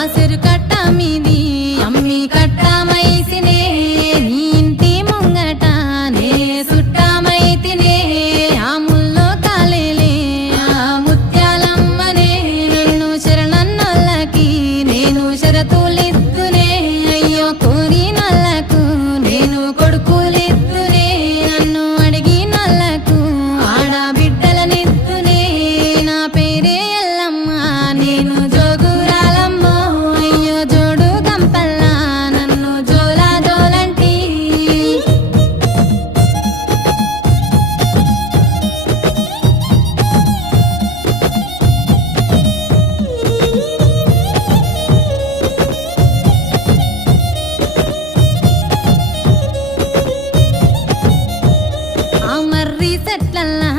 বাঁশের কাঠ la la